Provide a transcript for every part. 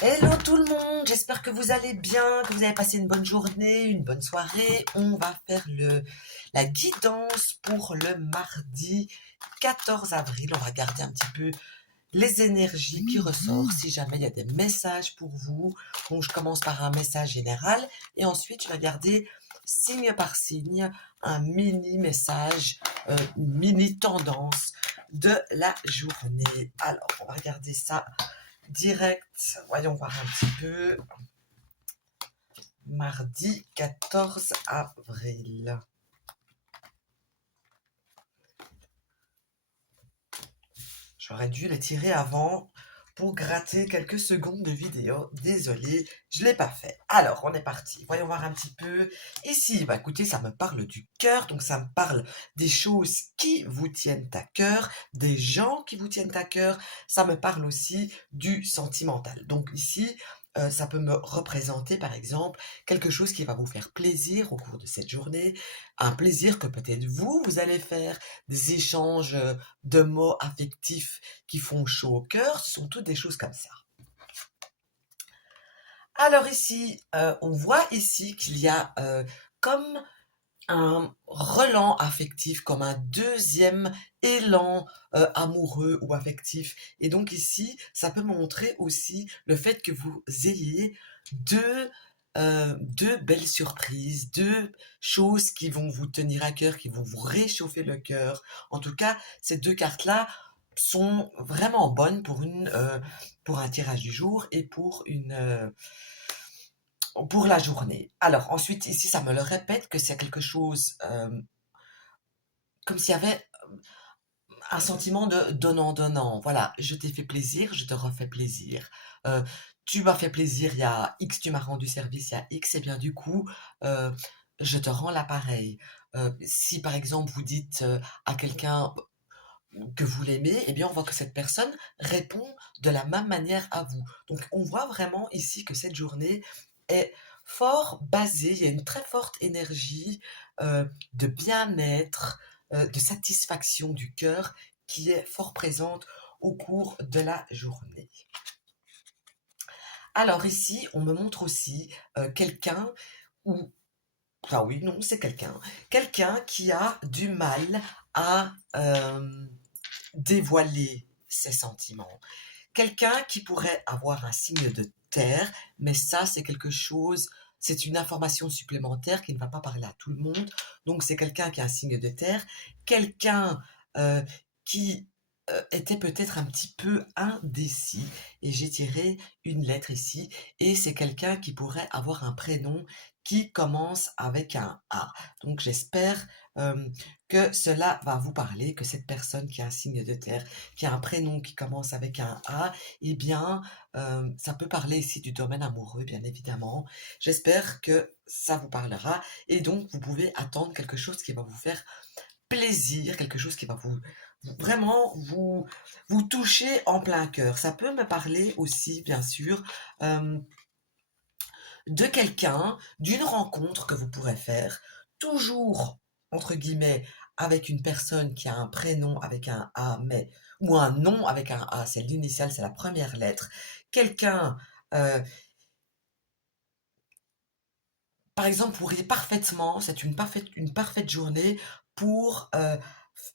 Hello tout le monde, j'espère que vous allez bien, que vous avez passé une bonne journée, une bonne soirée. On va faire la guidance pour le mardi 14 avril. On va regarder un petit peu les énergies qui ressortent, si jamais il y a des messages pour vous. Donc je commence par un message général et ensuite je vais regarder signe par signe un mini message, une mini tendance de la journée. Alors on va regarder ça direct. Voyons voir un petit peu. Mardi 14 avril. J'aurais dû les tirer avant pour gratter quelques secondes de vidéo. Désolé, je ne l'ai pas fait. Alors, on est parti. Voyons voir un petit peu. Ici, bah écoutez, ça me parle du cœur. Donc, ça me parle des choses qui vous tiennent à cœur, des gens qui vous tiennent à cœur. Ça me parle aussi du sentimental. Donc, ici, ça peut me représenter, par exemple, quelque chose qui va vous faire plaisir au cours de cette journée. Un plaisir que peut-être vous allez faire. Des échanges de mots affectifs qui font chaud au cœur, ce sont toutes des choses comme ça. Alors ici, on voit ici qu'il y a comme un relan affectif, comme un deuxième élan amoureux ou affectif. Et donc ici, ça peut montrer aussi le fait que vous ayez deux belles surprises, deux choses qui vont vous tenir à cœur, qui vont vous réchauffer le cœur. En tout cas, ces deux cartes-là sont vraiment bonnes pour un tirage du jour et pour la journée. Alors ensuite, ici, ça me le répète que c'est quelque chose comme s'il y avait un sentiment de donnant-donnant. Voilà, je t'ai fait plaisir, je te refais plaisir. Euh, Tu m'as fait plaisir, il y a X, tu m'as rendu service, il y a X, et bien du coup, euh, je te rends l'appareil. Si par exemple vous dites à quelqu'un que vous l'aimez, eh bien on voit que cette personne répond de la même manière à vous. Donc on voit vraiment ici que cette journée est fort basée, il y a une très forte énergie de bien-être, de satisfaction du cœur qui est fort présente au cours de la journée. Alors ici, on me montre aussi quelqu'un ou enfin oui, non, c'est quelqu'un. Quelqu'un qui a du mal à dévoiler ses sentiments. Quelqu'un qui pourrait avoir un signe de terre, mais ça, c'est quelque chose, c'est une information supplémentaire qui ne va pas parler à tout le monde. Donc, c'est quelqu'un qui a un signe de terre, quelqu'un euh, qui était peut-être un petit peu indécis. Et j'ai tiré une lettre ici, et c'est quelqu'un qui pourrait avoir un prénom qui commence avec un A. Donc, j'espère euh, que cela va vous parler, que cette personne qui a un signe de terre, qui a un prénom qui commence avec un A, eh bien, ça peut parler ici du domaine amoureux, bien évidemment. J'espère que ça vous parlera et donc vous pouvez attendre quelque chose qui va vous faire plaisir, quelque chose qui va vraiment vous toucher en plein cœur. Ça peut me parler aussi, bien sûr, euh, de quelqu'un, d'une rencontre que vous pourrez faire, toujours, entre guillemets, avec une personne qui a un prénom avec un A, mais, ou un nom avec un A, c'est l'initiale, c'est la première lettre. Quelqu'un, euh, par exemple, pourrait parfaitement, c'est une parfaite journée pour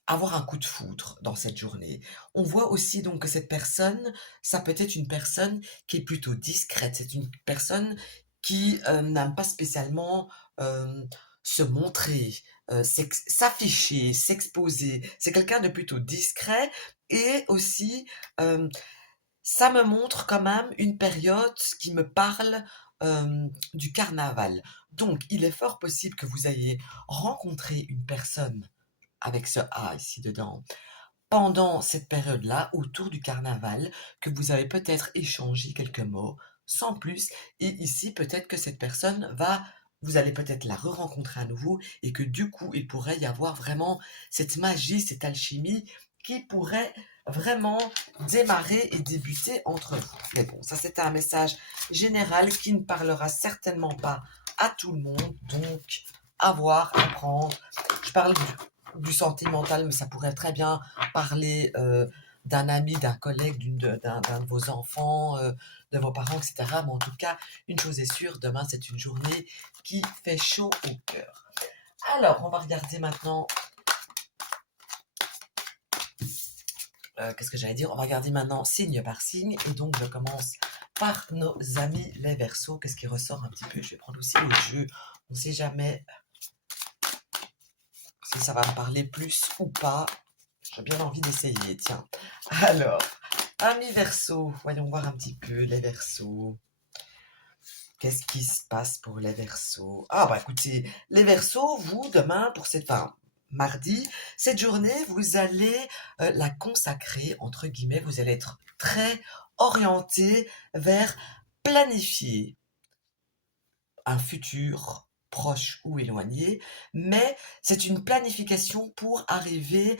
avoir un coup de foudre dans cette journée. On voit aussi donc que cette personne, ça peut être une personne qui est plutôt discrète. C'est une personne qui n'aime pas spécialement euh, se montrer, s'afficher, s'exposer. C'est quelqu'un de plutôt discret et aussi euh, ça me montre quand même une période qui me parle du carnaval. Donc, il est fort possible que vous ayez rencontré une personne avec ce A ici dedans pendant cette période-là, autour du carnaval, que vous avez peut-être échangé quelques mots, sans plus, et ici, peut-être que cette personne vous allez peut-être la re-rencontrer à nouveau, et que du coup, il pourrait y avoir vraiment cette magie, cette alchimie, qui pourrait vraiment démarrer et débuter entre vous. Mais bon, ça c'était un message général qui ne parlera certainement pas à tout le monde, donc à voir, à prendre. Je parle du sentimental, mais ça pourrait très bien parler d'un ami, d'un collègue, d'un de vos enfants, de vos parents, etc. Mais en tout cas, une chose est sûre, demain, c'est une journée qui fait chaud au cœur. Alors, on va regarder maintenant. Qu'est-ce que j'allais dire? On va regarder maintenant signe par signe. Et donc, je commence par nos amis les Verseaux. Qu'est-ce qui ressort un petit peu? Je vais prendre aussi le jeu. On ne sait jamais si ça va me parler plus ou pas. J'ai bien envie d'essayer, tiens. Alors, amis Verseaux, voyons voir un petit peu les Verseaux. Qu'est-ce qui se passe pour les Verseaux? Ah bah écoutez, les Verseaux, vous, demain, pour cette fin, mardi, cette journée, vous allez la consacrer, entre guillemets, vous allez être très orienté vers planifier un futur proche ou éloigné, mais c'est une planification pour arriver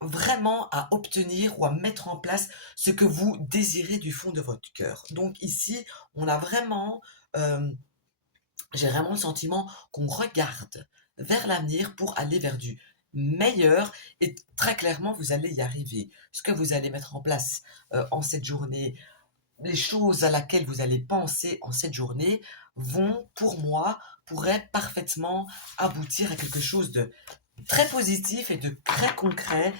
vraiment à obtenir ou à mettre en place ce que vous désirez du fond de votre cœur. Donc ici, on a vraiment, j'ai vraiment le sentiment qu'on regarde vers l'avenir pour aller vers du meilleur et très clairement, vous allez y arriver. Ce que vous allez mettre en place en cette journée, les choses à laquelle vous allez penser en cette journée vont, pour moi, pourraient parfaitement aboutir à quelque chose de très positif et de très concret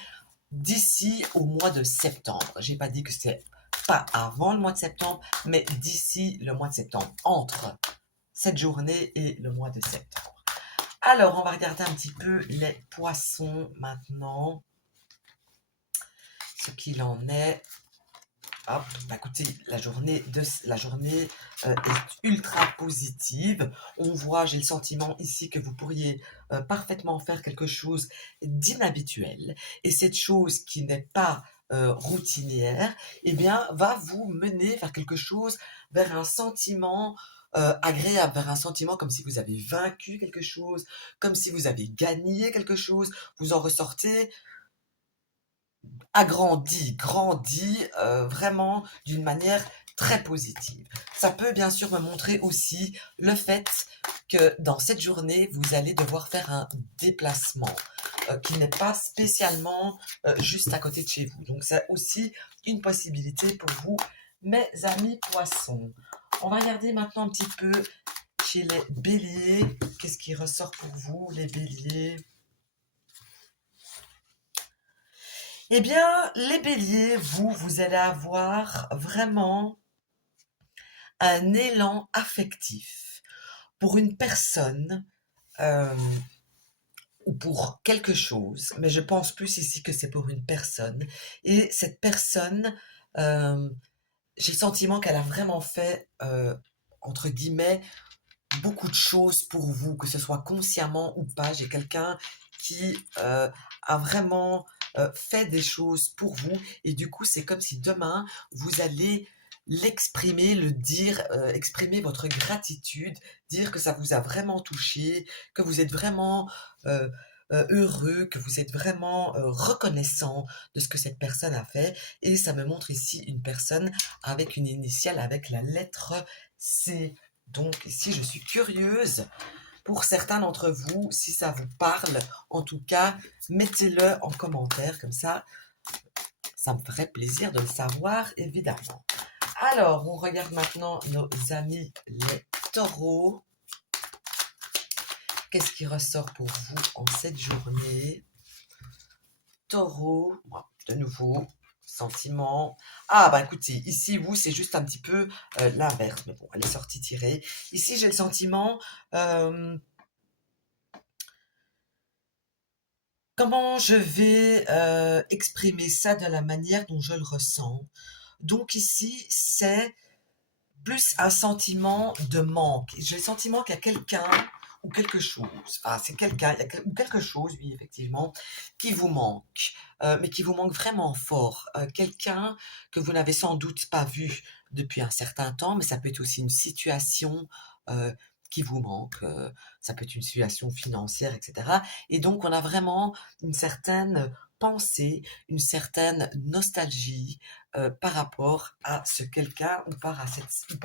d'ici au mois de septembre. J'ai pas dit que c'est pas avant le mois de septembre, mais d'ici le mois de septembre, entre cette journée et le mois de septembre. Alors, on va regarder un petit peu les poissons maintenant, ce qu'il en est. Hop, bah écoutez, la journée est ultra positive. On voit, j'ai le sentiment ici que vous pourriez parfaitement faire quelque chose d'inhabituel. Et cette chose qui n'est pas routinière, eh bien, va vous mener vers quelque chose, vers un sentiment agréable, vers un sentiment comme si vous avez vaincu quelque chose, comme si vous avez gagné quelque chose. Vous en ressortez grandi, vraiment d'une manière très positive. Ça peut bien sûr me montrer aussi le fait que dans cette journée, vous allez devoir faire un déplacement qui n'est pas spécialement juste à côté de chez vous. Donc c'est aussi une possibilité pour vous, mes amis poissons. On va regarder maintenant un petit peu chez les béliers. Qu'est-ce qui ressort pour vous, les béliers? Eh bien, les béliers, vous allez avoir vraiment un élan affectif pour une personne euh, ou pour quelque chose, mais je pense plus ici que c'est pour une personne. Et cette personne, euh, j'ai le sentiment qu'elle a vraiment fait, entre guillemets, beaucoup de choses pour vous, que ce soit consciemment ou pas. J'ai quelqu'un qui a vraiment fait des choses pour vous et du coup c'est comme si demain vous allez l'exprimer, le dire, exprimer votre gratitude, dire que ça vous a vraiment touché, que vous êtes vraiment heureux, que vous êtes vraiment reconnaissant de ce que cette personne a fait. Et ça me montre ici une personne avec une initiale, avec la lettre C. Donc ici, je suis curieuse pour certains d'entre vous, si ça vous parle. En tout cas, mettez-le en commentaire, comme ça me ferait plaisir de le savoir, évidemment. Alors, on regarde maintenant nos amis les taureaux. Qu'est-ce qui ressort pour vous en cette journée? Taureau, de nouveau, sentiment. Ah bah écoutez, ici vous c'est juste un petit peu l'inverse, mais bon, elle est sortie tirée. Ici j'ai le sentiment, comment je vais exprimer ça de la manière dont je le ressens. Donc ici c'est plus un sentiment de manque. J'ai le sentiment qu'il y a quelqu'un ou quelque chose, enfin c'est quelqu'un, ou quelque chose, oui effectivement, qui vous manque, mais qui vous manque vraiment fort. Quelqu'un que vous n'avez sans doute pas vu depuis un certain temps, mais ça peut être aussi une situation qui vous manque, ça peut être une situation financière, etc. Et donc on a vraiment une certaine pensée, une certaine nostalgie par rapport à ce quelqu'un ou par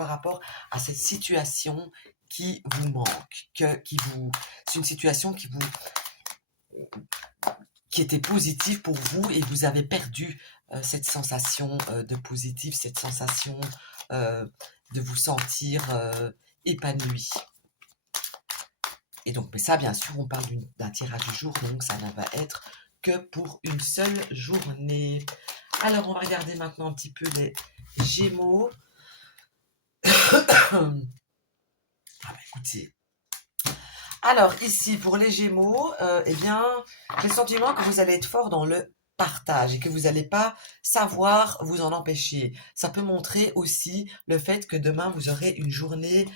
rapport à cette situation qui vous manque, c'est une situation qui était positive pour vous et vous avez perdu cette sensation de positif, cette sensation de vous sentir épanoui. Et donc, mais ça, bien sûr, on parle d'un tirage du jour, donc ça ne va être que pour une seule journée. Alors, on va regarder maintenant un petit peu les Gémeaux. Ah bah écoutez. Alors, ici, pour les Gémeaux, eh bien, j'ai le sentiment que vous allez être fort dans le partage et que vous n'allez pas savoir vous en empêcher. Ça peut montrer aussi le fait que demain, vous aurez une journée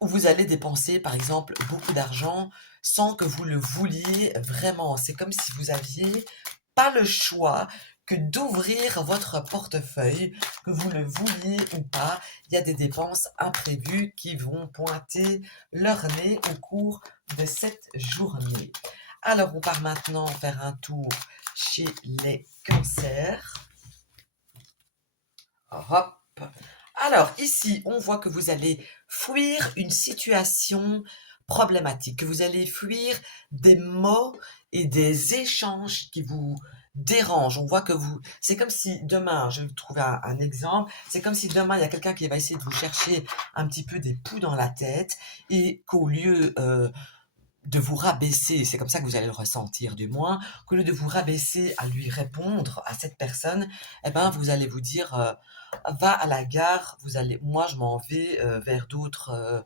où vous allez dépenser, par exemple, beaucoup d'argent sans que vous le vouliez vraiment. C'est comme si vous aviez pas le choix que d'ouvrir votre portefeuille, que vous le vouliez ou pas. Il y a des dépenses imprévues qui vont pointer leur nez au cours de cette journée. Alors, on part maintenant faire un tour chez les cancers. Hop. Alors, ici, on voit que vous allez fuir une situation problématique, que vous allez fuir des mots et des échanges qui vous dérangent. On voit que c'est comme si demain, je vais vous trouver un exemple, c'est comme si demain, il y a quelqu'un qui va essayer de vous chercher un petit peu des poux dans la tête et qu'au lieu de vous rabaisser, c'est comme ça que vous allez le ressentir du moins, qu'au lieu de vous rabaisser à lui répondre à cette personne, eh ben vous allez vous dire va à la gare, moi je m'en vais vers d'autres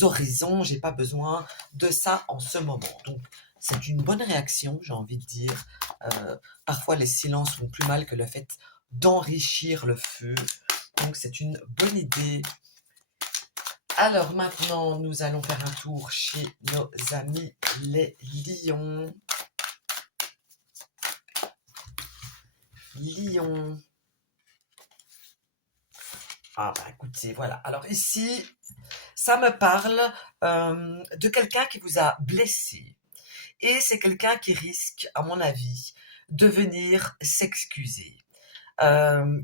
horizons, j'ai pas besoin de ça en ce moment. Donc c'est une bonne réaction, j'ai envie de dire. Parfois les silences font plus mal que le fait d'enrichir le feu. Donc c'est une bonne idée. Alors maintenant, nous allons faire un tour chez nos amis les lions. Lions. Ah bah écoutez, voilà. Alors ici, ça me parle de quelqu'un qui vous a blessé. Et c'est quelqu'un qui risque, à mon avis, de venir s'excuser.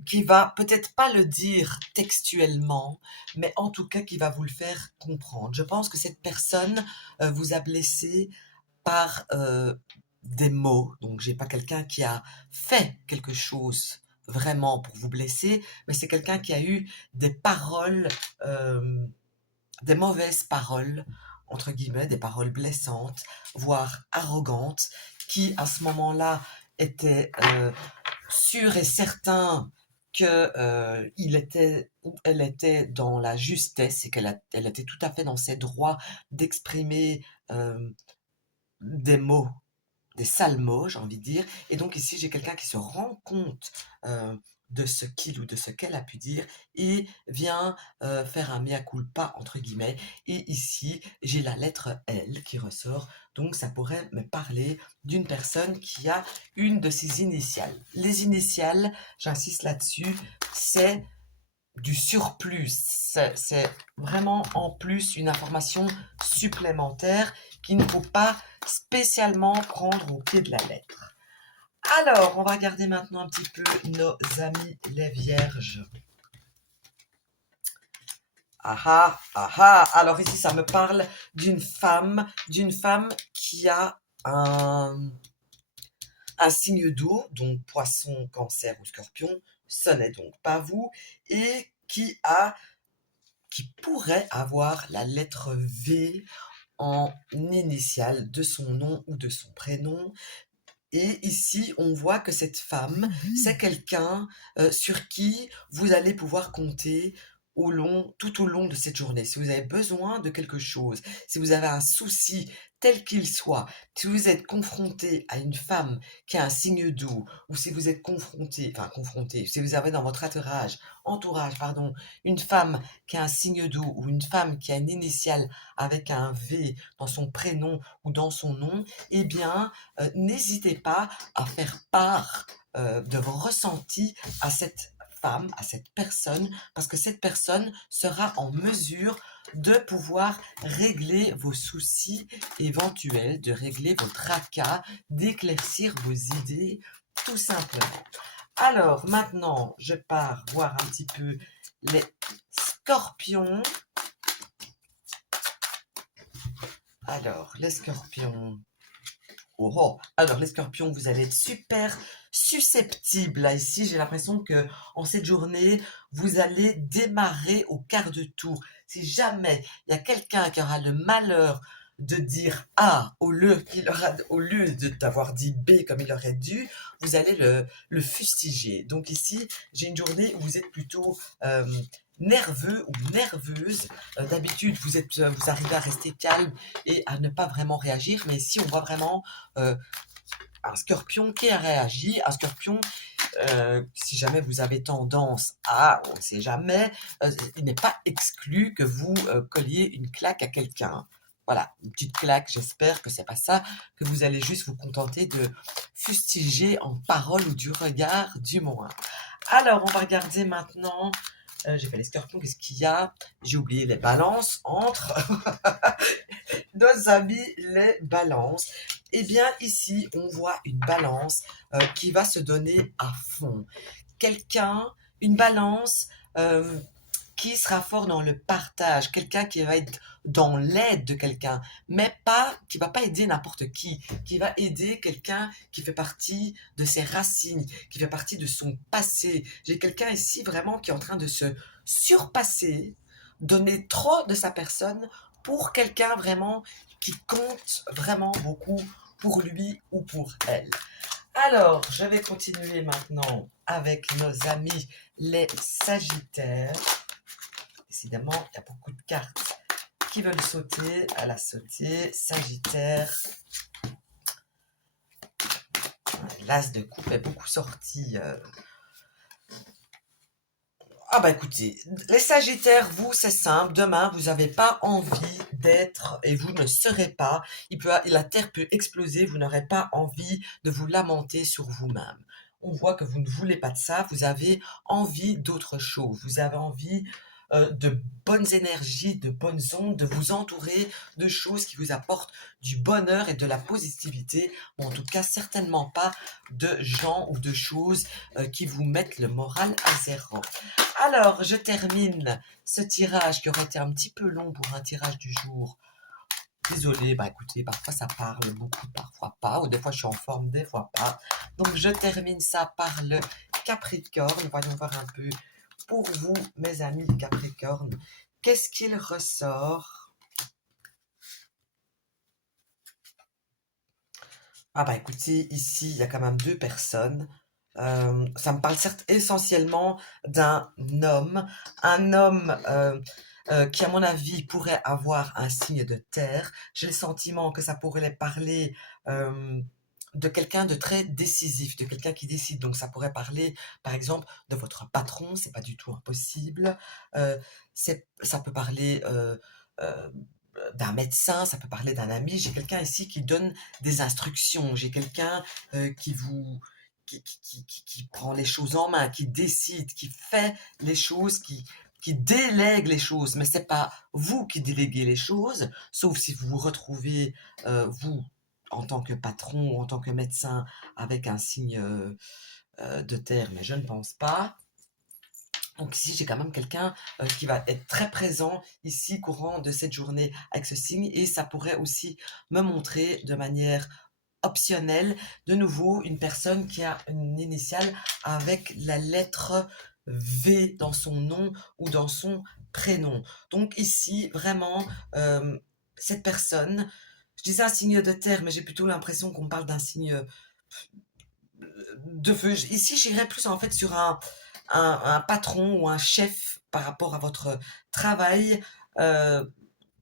Qui va peut-être pas le dire textuellement, mais en tout cas qui va vous le faire comprendre. Je pense que cette personne vous a blessé par des mots. Donc j'ai pas quelqu'un qui a fait quelque chose vraiment pour vous blesser, mais c'est quelqu'un qui a eu des paroles, des mauvaises paroles, entre guillemets, des paroles blessantes, voire arrogantes, qui à ce moment-là étaient sûr et certain que elle était dans la justesse et elle était tout à fait dans ses droits d'exprimer des mots, des sales mots, j'ai envie de dire. Et donc ici, j'ai quelqu'un qui se rend compte de ce qu'il ou de ce qu'elle a pu dire et vient faire un mea culpa, entre guillemets. Et ici, j'ai la lettre L qui ressort. Donc ça pourrait me parler d'une personne qui a une de ses initiales. Les initiales, j'insiste là-dessus, c'est du surplus. C'est vraiment en plus une information supplémentaire qu'il ne faut pas spécialement prendre au pied de la lettre. Alors, on va regarder maintenant un petit peu nos amis les vierges. Ah ah, ah ah. Alors ici, ça me parle d'une femme qui a un signe d'eau, donc poisson, cancer ou scorpion, ce n'est donc pas vous, et qui pourrait avoir la lettre V en initiale de son nom ou de son prénom. Et ici, on voit que cette femme, c'est quelqu'un sur qui vous allez pouvoir compter tout au long de cette journée. Si vous avez besoin de quelque chose, si vous avez un souci tel qu'il soit, si vous êtes confronté à une femme qui a un signe d'eau, ou si vous êtes confronté, si vous avez dans votre entourage, pardon, une femme qui a un signe d'eau, ou une femme qui a une initiale avec un V dans son prénom ou dans son nom, eh bien, n'hésitez pas à faire part de vos ressentis à cette femme, à cette personne, parce que cette personne sera en mesure de pouvoir régler vos soucis éventuels, de régler vos tracas, d'éclaircir vos idées, tout simplement. Alors, maintenant, je pars voir un petit peu les scorpions. Alors, les scorpions. Oh, oh. Alors, les scorpions, vous allez être super susceptibles. Là, ici, j'ai l'impression que en cette journée, vous allez démarrer au quart de tour. Si jamais il y a quelqu'un qui aura le malheur de dire A au lieu d'avoir dit B comme il aurait dû, vous allez le fustiger. Donc ici, j'ai une journée où vous êtes plutôt nerveux ou nerveuse. D'habitude, vous arrivez à rester calme et à ne pas vraiment réagir, mais ici, on voit vraiment euh, un scorpion qui a réagi, un scorpion, si jamais vous avez tendance à, on ne sait jamais, il n'est pas exclu que vous colliez une claque à quelqu'un. Voilà, une petite claque, j'espère que c'est pas ça, que vous allez juste vous contenter de fustiger en parole ou du regard du moins. Alors, on va regarder maintenant, j'ai fait les scorpions, qu'est-ce qu'il y a? J'ai oublié les balances entre nos amis les balances. Eh bien, ici, on voit une balance qui va se donner à fond. Quelqu'un, une balance qui sera fort dans le partage, quelqu'un qui va être dans l'aide de quelqu'un, mais pas qui va pas aider n'importe qui va aider quelqu'un qui fait partie de ses racines, qui fait partie de son passé. J'ai quelqu'un ici vraiment qui est en train de se surpasser, donner trop de sa personne pour quelqu'un vraiment qui compte vraiment beaucoup pour lui ou pour elle. Alors, je vais continuer maintenant avec nos amis les Sagittaires. Décidément, il y a beaucoup de cartes qui veulent sauter. Elle a sauté. Sagittaire. L'As de coupe est beaucoup sorti. Ah bah écoutez, les Sagittaires, vous, c'est simple. Demain, vous n'avez pas envie d'être, et vous ne serez pas. La Terre peut exploser, vous n'aurez pas envie de vous lamenter sur vous-même. On voit que vous ne voulez pas de ça, vous avez envie d'autre chose. Vous avez envie de bonnes énergies, de bonnes ondes, de vous entourer de choses qui vous apportent du bonheur et de la positivité, ou en tout cas certainement pas de gens ou de choses qui vous mettent le moral à zéro. Alors, je termine ce tirage qui aurait été un petit peu long pour un tirage du jour. Désolée, bah écoutez, parfois ça parle beaucoup, parfois pas, ou des fois je suis en forme, des fois pas. Donc je termine ça par le Capricorne. Voyons voir un peu pour vous, mes amis Capricorne, qu'est-ce qu'il ressort? Ah bah écoutez, ici il y a quand même deux personnes. Ça me parle certes essentiellement d'un homme, un homme qui, à mon avis, pourrait avoir un signe de terre. J'ai le sentiment que ça pourrait parler de quelqu'un de très décisif, de quelqu'un qui décide. Donc, ça pourrait parler, par exemple, de votre patron, c'est pas du tout impossible. Euh, Ça peut parler euh, d'un médecin, ça peut parler d'un ami. J'ai quelqu'un ici qui donne des instructions. J'ai quelqu'un qui vous qui prend les choses en main, qui décide, qui fait les choses, qui délègue les choses, mais c'est pas vous qui déléguez les choses, sauf si vous vous retrouvez, vous, en tant que patron ou en tant que médecin, avec un signe de terre, mais je ne pense pas. Donc ici, j'ai quand même quelqu'un qui va être très présent ici courant de cette journée avec ce signe, et ça pourrait aussi me montrer de manière optionnelle, de nouveau, une personne qui a une initiale avec la lettre V dans son nom ou dans son prénom. Donc ici, vraiment, cette personne, je disais un signe de terre, mais j'ai plutôt l'impression qu'on parle d'un signe de feu. Ici, j'irais plus en fait sur un patron ou un chef par rapport à votre travail, euh,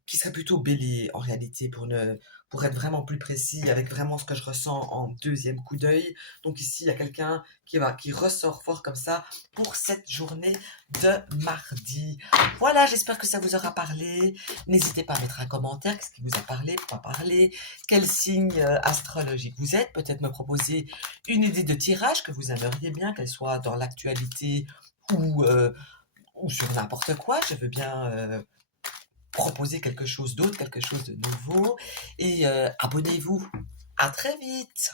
qui serait plutôt bélier en réalité pour être vraiment plus précis avec vraiment ce que je ressens en deuxième coup d'œil. Donc ici, il y a quelqu'un qui ressort fort comme ça pour cette journée de mardi. Voilà, j'espère que ça vous aura parlé. N'hésitez pas à mettre un commentaire, qu'est-ce qui vous a parlé, pourquoi parler, quel signe astrologique vous êtes, peut-être me proposer une idée de tirage que vous aimeriez bien, qu'elle soit dans l'actualité ou, euh, ou sur n'importe quoi. Je veux bien proposer quelque chose d'autre, quelque chose de nouveau. Et abonnez-vous. À très vite.